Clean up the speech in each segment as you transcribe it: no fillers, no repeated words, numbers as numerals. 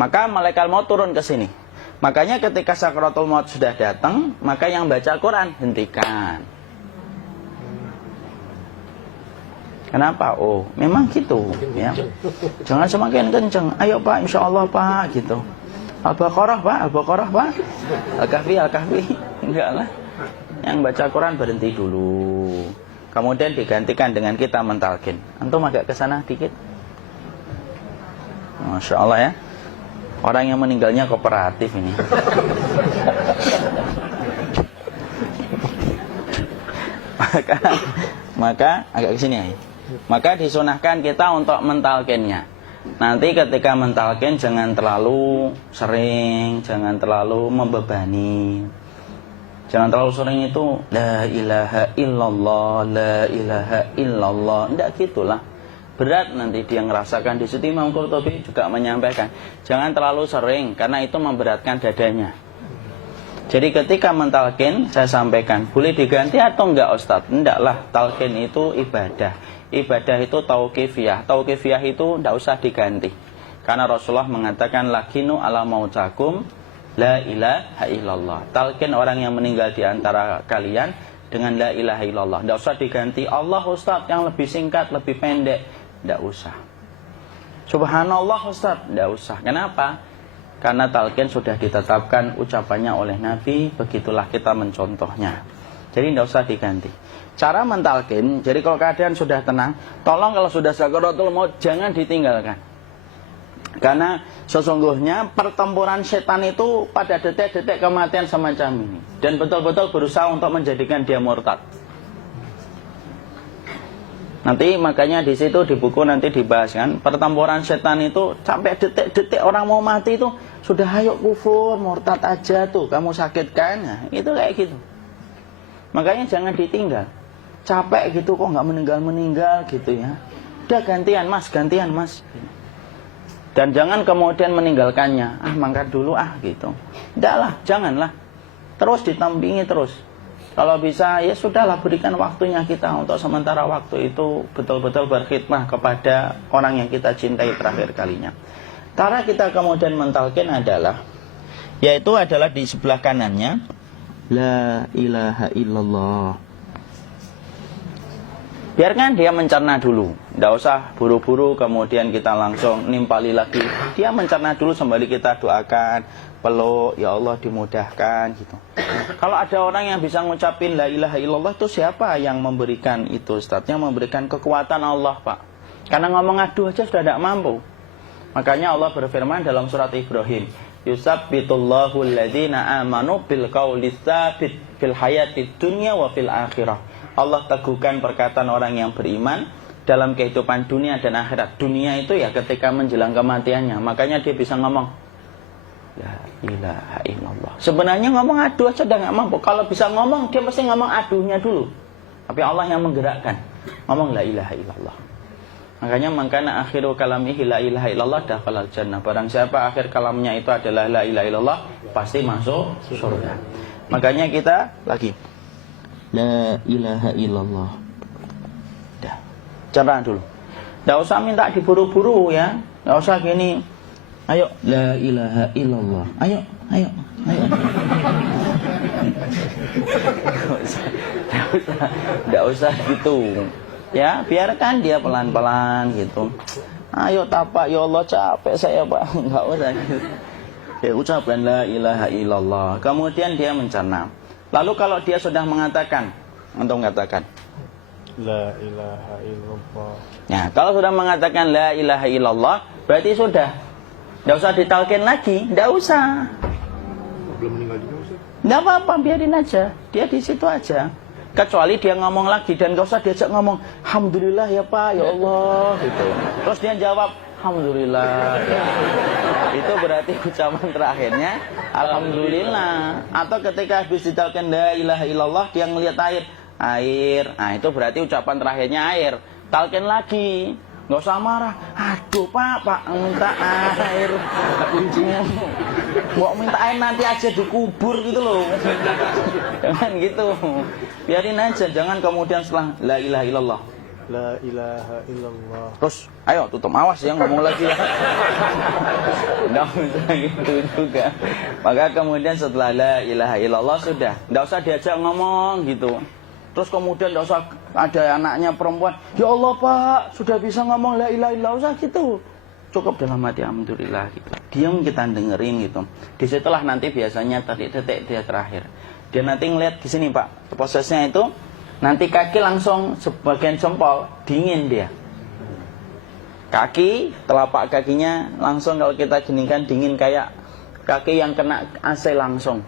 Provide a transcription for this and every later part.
maka malaikat maut turun ke sini. Makanya ketika sakaratul maut sudah datang, maka yang baca Quran hentikan. Kenapa? Oh, memang gitu ya. Jangan semakin kenceng. Ayo Pak, insya Allah Pak, gitu. Al-Baqarah Pak, Al-Baqarah Pak. Al-Kahfi, Al-Kahfi. Enggak lah. Yang baca Quran berhenti dulu. Kemudian digantikan dengan kita mentalkin. Antum agak ke sana dikit. Masya Allah ya. Orang yang meninggalnya kooperatif ini. maka agak kesini ya. Maka disunahkan kita untuk mentalkinnya. Nanti ketika mentalkin jangan terlalu sering, jangan terlalu membebani. Jangan terlalu sering itu la ilaha illallah, la ilaha illallah. Tidak gitulah. Berat nanti dia ngerasakan. Di situ Imam Qurtubi juga menyampaikan, jangan terlalu sering karena itu memberatkan dadanya. Jadi ketika mentalkin, saya sampaikan, boleh diganti atau enggak Ustaz? Enggaklah, talkin itu ibadah. Ibadah itu tauqifiyah. Tauqifiyah itu enggak usah diganti. Karena Rasulullah mengatakan, lakinu ala mautakum la ilaha illallah. Talkin orang yang meninggal di antara kalian dengan la ilaha illallah. Enggak usah diganti Allah Ustaz yang lebih singkat, lebih pendek. Tidak usah. Subhanallah Ustaz, tidak usah. Kenapa? Karena talqin sudah ditetapkan ucapannya oleh Nabi, begitulah kita mencontohnya. Jadi tidak usah diganti. Cara mentalqin, jadi kalau keadaan sudah tenang, tolong kalau sudah sakaratul maut jangan ditinggalkan. Karena sesungguhnya pertempuran setan itu pada detik-detik kematian semacam ini. Dan betul-betul berusaha untuk menjadikan dia murtad. Nanti makanya di situ di buku nanti dibahas kan, pertempuran setan itu sampai detik-detik orang mau mati itu sudah ayo kufur, murtad aja tuh, kamu sakit kan? Nah, itu kayak gitu. Makanya jangan ditinggal. Capek gitu kok nggak meninggal gitu ya. Udah gantian mas. Dan jangan kemudian meninggalkannya. Mangkat dulu gitu. Tidaklah, janganlah. Terus ditampingi terus. Kalau bisa ya sudahlah, berikan waktunya kita untuk sementara waktu itu betul-betul berkhidmah kepada orang yang kita cintai terakhir kalinya. Cara kita kemudian mentalkin adalah, yaitu adalah di sebelah kanannya la ilaha illallah. Biarkan dia mencerna dulu, tidak usah buru-buru kemudian kita langsung nimpali lagi. Dia mencerna dulu sembari kita doakan, peluk, ya Allah dimudahkan gitu. Kalau ada orang yang bisa ngucapin la ilaha illallah, itu siapa yang memberikan itu Ustaz? Yang memberikan kekuatan Allah Pak. Karena ngomong aduh aja sudah tidak mampu. Makanya Allah berfirman dalam surat Ibrahim, yusabbitullahu alladhina amanu bil qawli tsabit fil hayatid dunya wa fil akhirah. Allah teguhkan perkataan orang yang beriman dalam kehidupan dunia dan akhirat. Dunia itu ya ketika menjelang kematiannya. Makanya dia bisa ngomong la ilaha illallah. Sebenarnya ngomong aduh aja udah gak mampu. Kalau bisa ngomong, dia pasti ngomong aduhnya dulu. Tapi Allah yang menggerakkan. Ngomong la ilaha illallah. Makanya mangkana akhiru kalamihi la ilaha illallah dakhalal jannah. Barang siapa akhir kalamnya itu adalah la ilaha illallah, pasti masuk surga. Makanya kita lagi la ilaha illallah. Dah. Cerna dulu. Enggak usah minta diburu-buru ya. Enggak usah gini. Ayo, la ilaha illallah. Ayo. Enggak usah gitu. Ya, biarkan dia pelan-pelan gitu. Ayo tapak, ya Allah capek saya Pak. Enggak usah gitu. Ya ucapkan la ilaha illallah. Kemudian dia mencerna. Lalu kalau dia sudah mengatakan, untuk mengatakan la ilaha illallah. Ya, kalau sudah mengatakan la ilaha illallah, berarti sudah. Tidak usah ditalkin lagi, tidak usah. Belum meninggal juga Ustaz? Tidak apa-apa, biarin aja. Dia di situ aja. Kecuali dia ngomong lagi dan gak usah diajak ngomong alhamdulillah ya Pak, ya Allah gitu. Terus dia jawab alhamdulillah ya. Itu berarti ucapan terakhirnya alhamdulillah. Atau ketika habis ditalkin la ilaha illallah, dia ngelihat air. Nah itu berarti ucapan terakhirnya air. Talkin lagi, nggak usah marah. Aduh Pak minta air. Mau minta air nanti aja dikubur gitu loh. Jangan gitu. Biarin aja, jangan kemudian setelah la ilaha illallah La ilaha illallah. Terus, ayo tutup, awas ya ngomong lagi ya. Nggak usah gitu juga. Maka kemudian setelah la ilaha illallah sudah, nggak usah diajak ngomong gitu. Terus kemudian nggak usah ada anaknya perempuan, ya Allah Pak, sudah bisa ngomong la ilaha illallah, usah gitu. Cukup dalam hati alhamdulillah gitu. Diam kita dengerin gitu. Disitulah nanti biasanya detik-detik dia terakhir. Dia nanti ngeliat di sini Pak, prosesnya itu nanti kaki langsung sebagian jempol dingin dia. Kaki, telapak kakinya langsung kalau kita geningkan dingin kayak kaki yang kena AC langsung.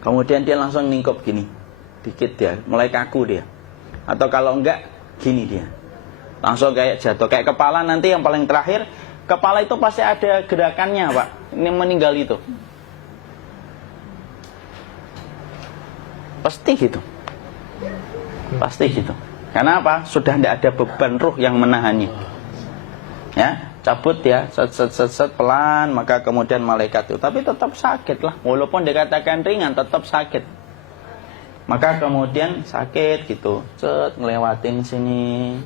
Kemudian dia langsung ningkup gini, dikit dia, mulai kaku dia. Atau kalau enggak, gini dia. Langsung kayak jatuh, kayak kepala nanti yang paling terakhir. Kepala itu pasti ada gerakannya Pak, ini meninggal itu. Pasti gitu. Pasti gitu. Karena apa? Sudah tidak ada beban ruh yang menahannya. Ya, cabut ya, set pelan, maka kemudian malaikat itu. Tapi tetap sakit lah. Walaupun dikatakan ringan, tetap sakit. Maka kemudian sakit gitu. Ngelewatin sini.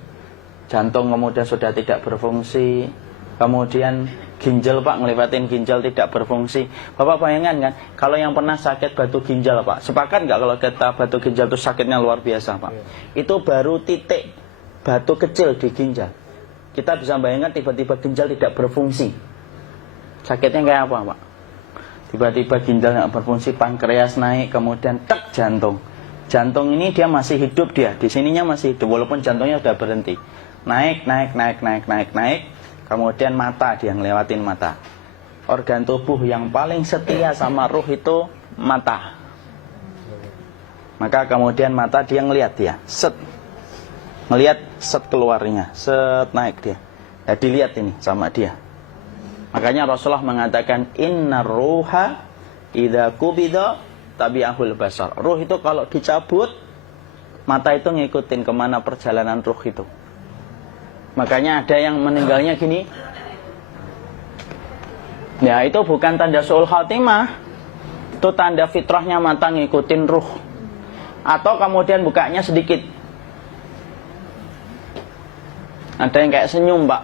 Jantung kemudian sudah tidak berfungsi. Kemudian ginjal Pak, ngelewatin ginjal tidak berfungsi. Bapak bayangkan kan, kalau yang pernah sakit batu ginjal Pak, sepakat nggak kalau kita batu ginjal itu sakitnya luar biasa Pak? Itu baru titik batu kecil di ginjal. Kita bisa bayangkan tiba-tiba ginjal tidak berfungsi. Sakitnya kayak apa Pak? Tiba-tiba ginjal nggak berfungsi, pankreas naik, kemudian tek jantung. Jantung ini dia masih hidup dia, di sininya masih hidup walaupun jantungnya sudah berhenti. Naik. Kemudian mata, dia ngelewatin mata. Organ tubuh yang paling setia sama ruh itu mata. Maka kemudian mata dia ngelihat dia, set. Ngelihat set keluarnya, set naik dia. Ya dilihat ini sama dia. Makanya Rasulullah mengatakan innar ruha idza qubida tabi'ahul basar. Ruh itu kalau dicabut, mata itu ngikutin kemana perjalanan ruh itu. Makanya ada yang meninggalnya gini. Ya itu bukan tanda su'ul khatimah. Itu tanda fitrahnya mata ngikutin ruh. Atau kemudian bukanya sedikit. Ada yang kayak senyum Pak.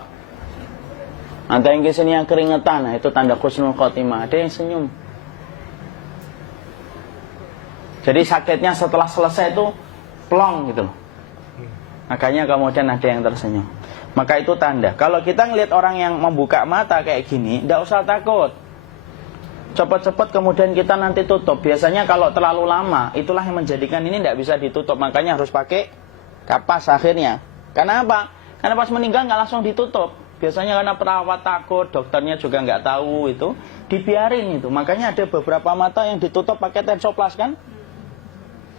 Ada yang kesini yang keringetan. Nah itu tanda husnul khatimah. Ada yang senyum. Jadi sakitnya setelah selesai itu plong gitu loh. Makanya kemudian ada yang tersenyum. Maka itu tanda. Kalau kita ngelihat orang yang membuka mata kayak gini, tidak usah takut. Cepat-cepat kemudian kita nanti tutup. Biasanya kalau terlalu lama, itulah yang menjadikan ini tidak bisa ditutup. Makanya harus pakai kapas akhirnya. Karena apa? Karena pas meninggal nggak langsung ditutup. Biasanya karena perawat takut, dokternya juga nggak tahu itu, dibiarin itu. Makanya ada beberapa mata yang ditutup pakai tensoplas kan?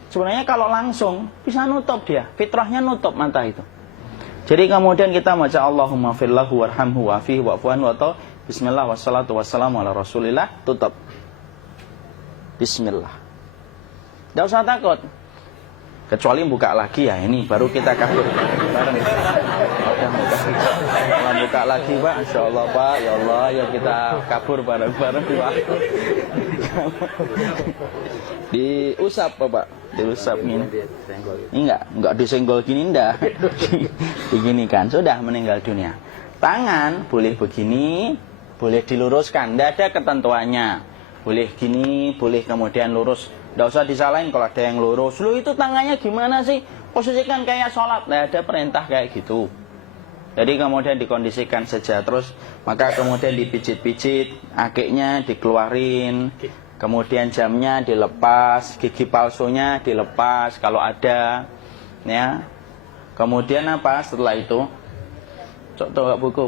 Sebenarnya kalau langsung bisa nutup dia, fitrahnya nutup mata itu. Jadi kemudian kita baca Allahumma firlahu warhamhu wa'afihi wa'fuanhu atau bismillah wassalatu wassalamu ala rasulillah, tutup. Bismillah. Tidak usah takut. Kecuali buka lagi ya, ini baru kita kabur. Buka lagi Pak, Insya Allah Pak, ya Allah, ya kita kabur bareng-bareng Pak. Diusap Pak, diusap ini. Enggak disenggol gini enggak. Begini kan, sudah meninggal dunia. Tangan boleh begini, boleh diluruskan, tidak ada ketentuannya. Boleh gini, boleh kemudian lurus. Tidak usah disalahin kalau ada yang lurus. Lu itu tangannya gimana sih? Posisikan kayak sholat. Tidak ada perintah kayak gitu. Jadi kemudian dikondisikan saja. Terus maka kemudian dipijit-pijit, akiknya dikeluarin. Kemudian jamnya dilepas, gigi palsunya dilepas kalau ada. Ya. Kemudian apa setelah itu? Coba buku.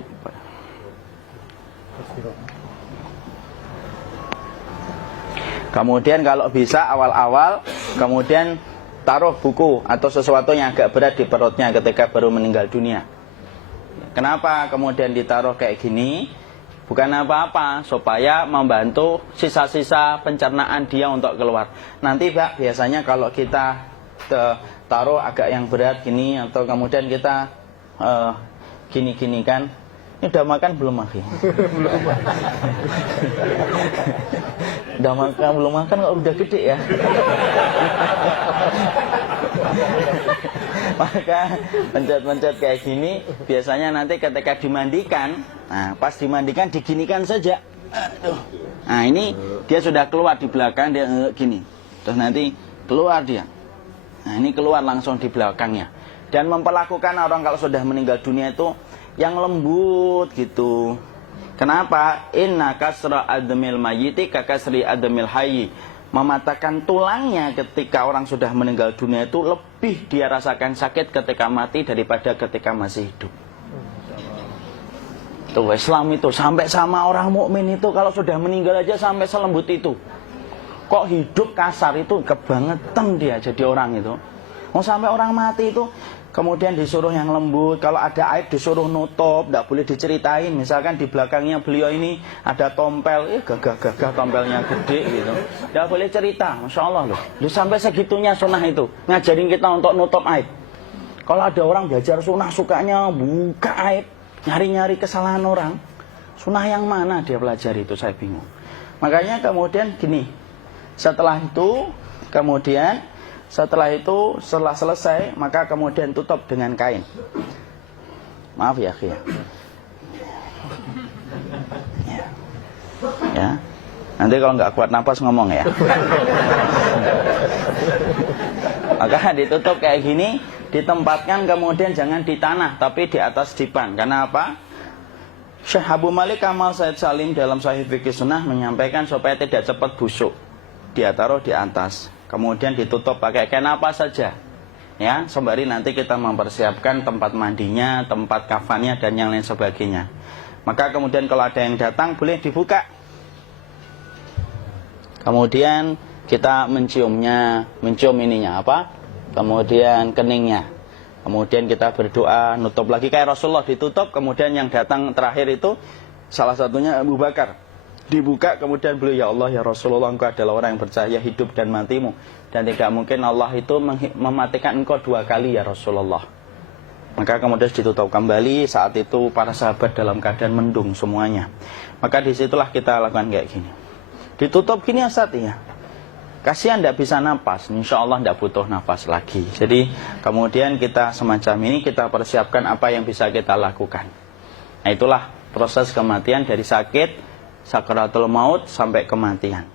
Kemudian kalau bisa awal-awal kemudian taruh buku atau sesuatu yang agak berat di perutnya ketika baru meninggal dunia. Kenapa kemudian ditaruh kayak gini? Bukan apa-apa, supaya membantu sisa-sisa pencernaan dia untuk keluar. Nanti Pak, biasanya kalau kita taruh agak yang berat gini atau kemudian kita gini-gini kan. Ini udah makan belum Maki? Udah makan belum makan kok udah gede ya? Maka pencet-pencet kayak gini, biasanya nanti ketika dimandikan, nah pas dimandikan diginikan saja. Aduh. Nah ini dia sudah keluar di belakang, dia gini. Terus nanti keluar dia. Nah ini keluar langsung di belakangnya. Dan memperlakukan orang kalau sudah meninggal dunia itu yang lembut gitu. Kenapa? Inna kasra admil mayyiti kakasri admil hayyi. Mematahkan tulangnya ketika orang sudah meninggal dunia itu lebih dia rasakan sakit ketika mati daripada ketika masih hidup. Tuh Islam itu sampai sama orang mukmin itu kalau sudah meninggal aja sampai selembut itu. Kok hidup kasar itu kebangetan dia jadi orang itu. Mau sampai orang mati itu kemudian disuruh yang lembut, kalau ada aib disuruh nutup, tidak boleh diceritain. Misalkan di belakangnya beliau ini ada tompel, gagah-gagah tompelnya gede gitu, tidak boleh cerita. Masya Allah loh, sampai segitunya sunnah itu ngajarin kita untuk nutup aib. Kalau ada orang belajar sunnah sukanya buka aib, nyari-nyari kesalahan orang, sunnah yang mana dia pelajari itu saya bingung. Makanya kemudian gini, setelah selesai, maka kemudian tutup dengan kain. Maaf ya, ya. Ya. Nanti kalau nggak kuat napas ngomong ya. Maka ditutup kayak gini, ditempatkan kemudian jangan di tanah, tapi di atas dipan. Karena apa? Syekh Abu Malik Kamal Said Salim dalam Sahih Fikih Sunnah menyampaikan supaya tidak cepat busuk. Dia taruh di atas. Kemudian ditutup pakai kain apa saja, ya, sembari nanti kita mempersiapkan tempat mandinya, tempat kafannya dan yang lain sebagainya. Maka kemudian kalau ada yang datang boleh dibuka. Kemudian kita mencium ininya apa? Kemudian keningnya. Kemudian kita berdoa, nutup lagi kayak Rasulullah ditutup. Kemudian yang datang terakhir itu salah satunya Abu Bakar. Dibuka kemudian beliau, ya Allah ya Rasulullah, engkau adalah orang yang percaya hidup dan matimu, dan tidak mungkin Allah itu mematikan engkau 2 kali ya Rasulullah. Maka kemudian ditutup kembali. Saat itu para sahabat dalam keadaan mendung semuanya. Maka disitulah kita lakukan kayak gini. Ditutup gini Ustaz ya. Kasihan tidak bisa nafas, insya Allah tidak butuh nafas lagi. Jadi kemudian kita semacam ini kita persiapkan apa yang bisa kita lakukan. Nah itulah proses kematian dari sakit sakaratul maut sampai kematian.